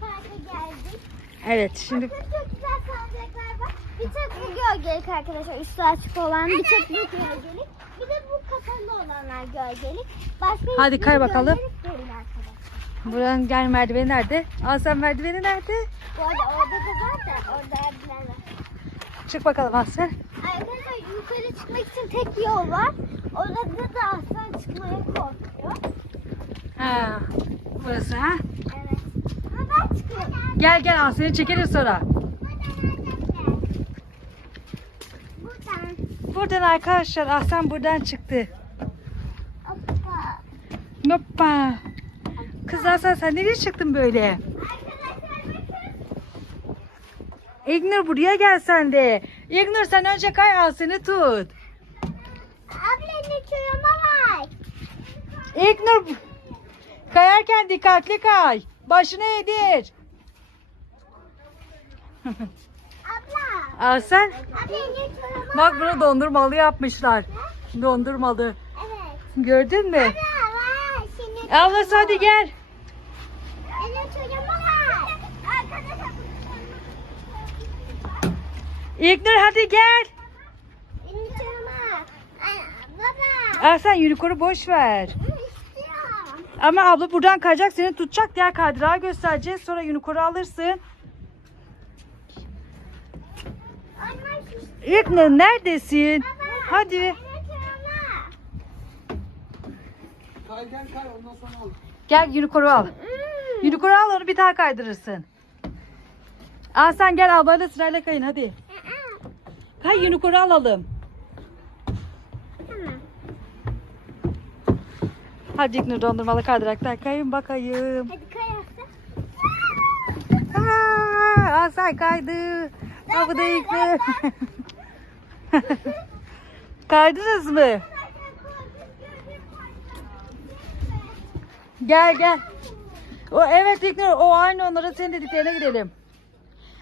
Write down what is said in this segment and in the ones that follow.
parka geldik. Evet şimdi Bakın çok güzel salıncaklar var. Bir tek bu gölgelik arkadaşlar üstü açık olan. Bir tek bu gölgelik. Bir de bu kapalı olanlar gölgelik. Başka Hadi kay bakalım. buranın gel merdiveni nerede? Al sen merdiveni nerede? Bu arada orada da var da orada evler var. Çık bakalım al sen. Arkadaşlar yukarı çıkmak için tek yol var. Orada da aslan çıkmaya korkuyor. Ha, burası ha. Evet. Ama ben çıkıyorum. Gel gel al seni çekelim sonra. Buradan. Arkadaşlar Aslan buradan çıktı. Hoppa. Kız Aslan sen nereye çıktın böyle? İgnur buraya gel sen de. İgnur sen önce kay al seni tut. Abla ne çorama var? İgnur kayarken dikkatli kay. Başını eğdir. Abla. Aslan Abla ne çorama bak bunu dondurmalı yapmışlar. Dondurmalı. Evet. Gördün mü? Abla var. Ablası hadi gel. Ne. İgnur hadi gel. Baba. Aslan unicorn'u boş ver. İstiyorum. Ama abla buradan kayacak seni tutacak diğer kaydırağı göstereceğiz. Sonra unicorn'u alırsın. İgnur neredesin? Hadi. ne çorama. Kay gel kay ondan sonra al. Gel unicorn'u al. Hmm. Unicorn'u al onu bir daha kaydırırsın. Aa sen gel ablayla sırayla kayın hadi. Kay unicorn'u alalım. Tamam. Hadi İgnur dondurmalı kaydıraktan kayın bakayım. Hadi kayarsa. Aa, Hasan kaydı. Aa, bu da İgnur. Kaydınız mı? Gel gel. O evet İgnur o aynı onlara senin dediklerine gidelim.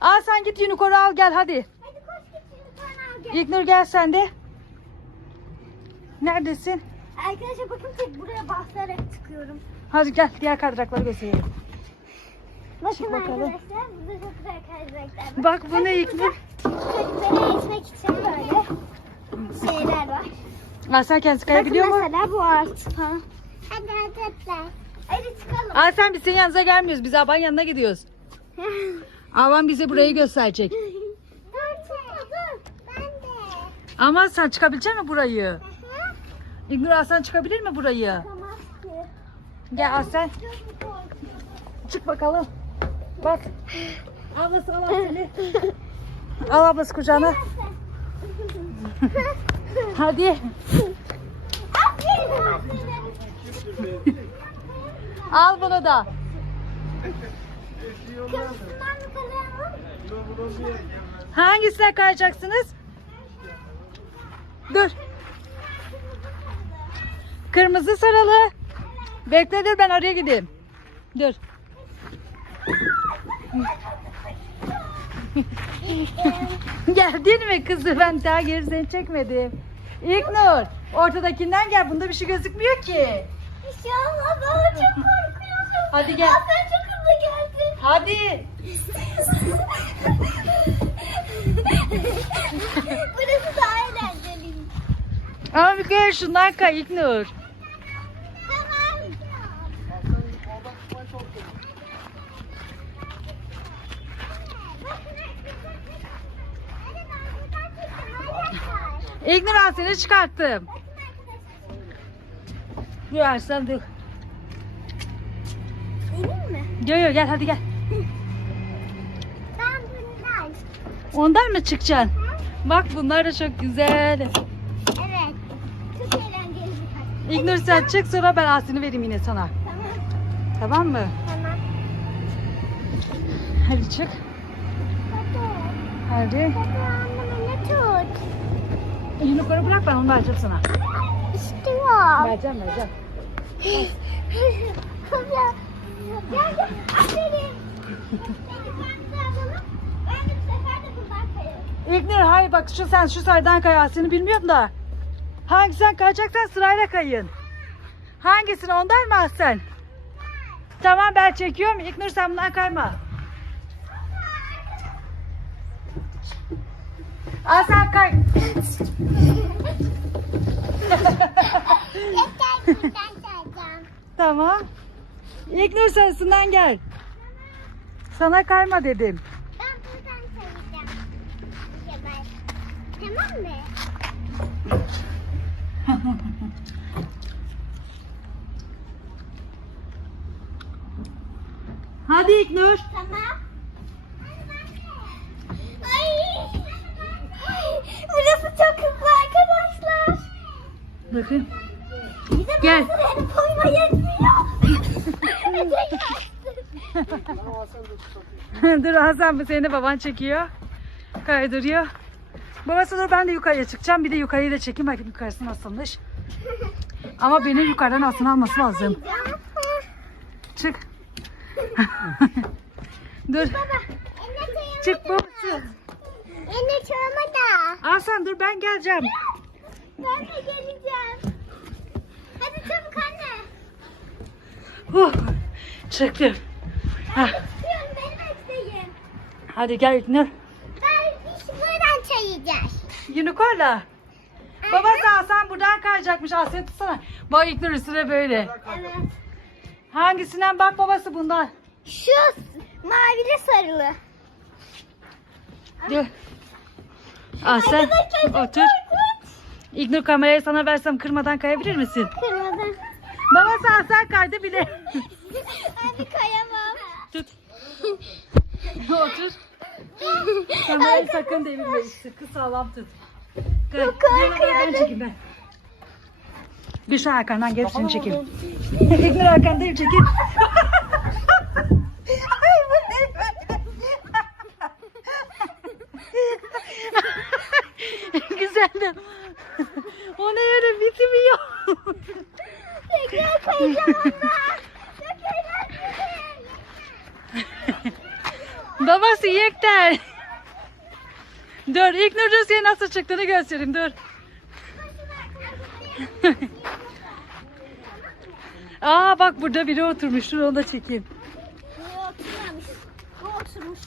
Aa sen git unicorn'u al gel hadi. Hadi koş git sonra al gel. İgnur gel sen de. Neredesin? Arkadaşlar bakın tek buraya basarak çıkıyorum. Hadi gel diğer kaydırakları göstereyim. Bakın bakalım. arkadaşlar burada çok güzel kaydıraklar var. Bak bu ne İgnur? Çocukları eğitmek için böyle şeyler var. Sen kendisi kayabiliyor Bakın mu? mesela bu ağaç falan. Hadi hadi Hadi çıkalım. Aa sen biz senin yanınıza gelmiyoruz. Biz Aban yanına gidiyoruz. Aban bize burayı gösterecek. Ama sen çıkabilecek misin burayı? İgnur Aslan çıkabilir mi burayı? Tamam. Gel Aslan çık bakalım. Bak. Ablası al seni. Al ablası kucağına. Hadi. Al bunu da. Hangisine kayacaksınız? Dur. Kırmızı sarılı. Bekle dur ben oraya gideyim. Dur. Geldin mi kızı? Ben daha geri seni çekmedim. İlknur, ortadakinden gel. Bunda bir şey gözükmüyor ki. Olmaz ama çok korkuyorum. Hadi gel. Aa, sen çok hızlı geldin. Hadi. Burası daha eğlenceli. Ama bir kere şundan kay İlknur. İlknur al seni çıkarttım. Arslan dur. Emin mi? Yo yo gel hadi gel. Ben bundan. Ondan mı çıkacaksın? Bak bunlar da çok güzel. Evet. Çok eğlenceli. İlknur sen çık sonra ben Asin'i vereyim yine sana. Tamam. Tamam mı? Tamam. Hadi çık. Hadi. Hadi. Hadi anneme ne tut? Yukarı bırak ben onu vereceğim sana. İstiyorum. Vereceğim vereceğim. Gel gel. Aferin. İlknur hayır bak şu sen şu sayıdan kay Asin'i bilmiyorum da. Hangisinden kayacaksan sırayla kayın. Hangisini ondan mı Aslen? Tamam ben çekiyorum. İlknur sen bundan kayma. Sen kay. Tamam. İlknur üstünden gel. Sana kayma dedim. Ben buradan ben- Tamam mı? Hadi İlknur. Tamam. Burası çok hızlı arkadaşlar. Bakın. Gel. bazılarını koyma yetmiyor. dur Hasan bu seni baban çekiyor. Kaydırıyor. Babası dur ben de yukarıya çıkacağım. Bir de yukarıyı da çekeyim. Bakayım yukarısı nasılmış. Ama benim yukarıdan aslında alması lazım. Çık. dur. Çık babası. Anne çorama da. Hasan dur ben geleceğim. Ben de geleceğim. Hadi çabuk anne. Huh. Çıktım. Hah. Çıkıyorum beni bekleyin. Hadi gel İlknur. Ben iş buradan çayacağız. Unicorn'la. Babası Hasan buradan kayacakmış. Hasan tutsana. Bak İlknur üstüne böyle. Evet. Hangisinden bak babası bundan. Şu mavili sarılı. Dur. Hasan otur. İlknur kamerayı sana versem kırmadan kayabilir misin? Kırmadan. Babası Hasan kaydı bile. Abi kayamam. Tut. otur. Kamerayı sakın devirme. Sıkı sağlam tut. Kay. Ben çekeyim ben. Bir şu arkandan gelip seni çekeyim. İlknur arkandayım çekeyim. Ay bu ne böyle? Güzeldi. O ne öyle bitmiyor. Tekrar eğlenceli. Babası yekter. Dur ilk senin nasıl çıktığını göstereyim dur. Aa bak burada biri oturmuş. Dur onu da çekeyim. Oturmamış. Oturmuş.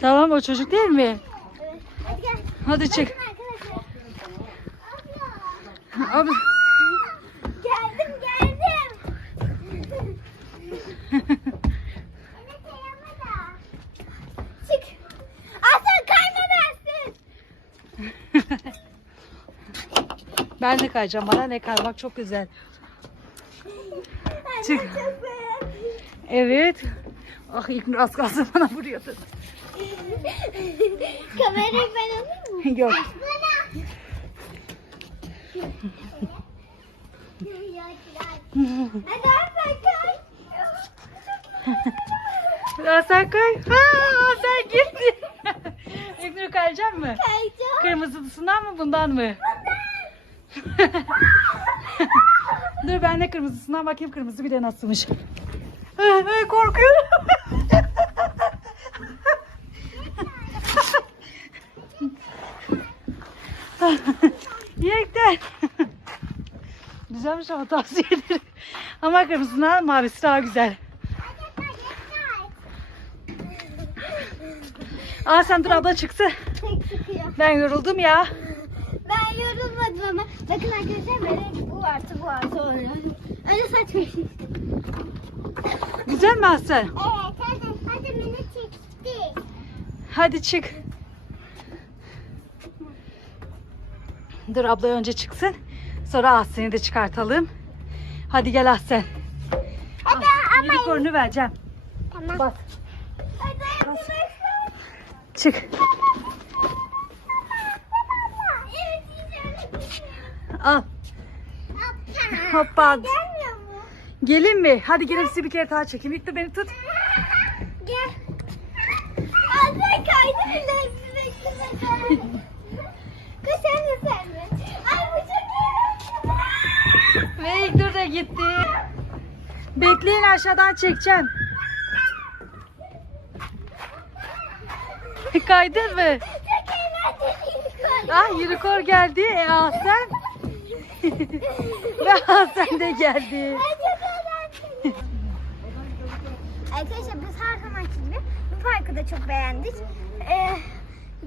Tamam o çocuk değil mi? Evet. Hadi gel. Hadi çık. Abi. Geldim geldim. Çık. Aslan kayma dersin. ben de kayacağım. Bana ne kaymak çok güzel. Çık. Evet. Ah ilk az kalsın bana vuruyordu. Kamerayı ben alayım mı? Yok. Bana. Hadi Aslan kay. Hasan kay. Ha, sen girdin. İlk Nur kayacak mı? Kayacağım. Kırmızısından mı bundan mı? Dur ben de kırmızısından bakayım kırmızı bir de nasılmış. Ay, ay, Korkuyorum. Güzelmiş ama tavsiye ederim. Ama kırmızısından mavisi daha güzel. Aa sen dur abla çıksın. Ben yoruldum ya. Ben yorulmadım ama bakın arkadaşlar böyle bu artı bu artı oluyor. Öyle saçma şey. Güzel mi Aslan? Evet hadi hadi beni çekti. Hadi çık. Dur abla önce çıksın. Sonra Aslen'i de çıkartalım. Hadi gel Aslen. Hadi ama Unicorn'u vereceğim. Tamam. Hadi arkadaşlar. çık. Al. Hoppa. Gelin mi? Hadi gelin sizi bir kere daha çekeyim. İlk de beni tut. Gel. Anne kaydı bile. Ve da gitti. Bekleyin aşağıdan çekeceğim. Kaydın mı? Ah Unicorn geldi. E Aslen. Ve Aslen de geldi. Arkadaşlar biz her zamanki gibi bu parkı da çok beğendik. Ee,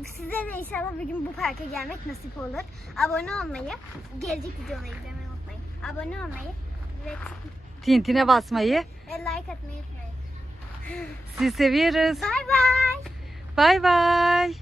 size de inşallah bir gün bu parka gelmek nasip olur. Abone olmayı, gelecek videoları izlemeyi. Abone olmayı ve, Tintine basmayı. ve like atmayı unutmayın. Sizi seviyoruz. Bay bay. Bay bay.